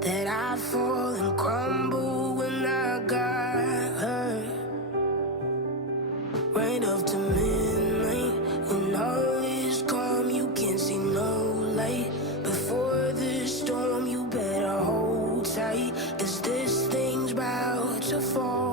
that I'd fall and crumble when I got hurt. Right up to midnight, when all is calm, you can't see no light. Before the storm, you better hold tight, 'cause this thing's about to fall.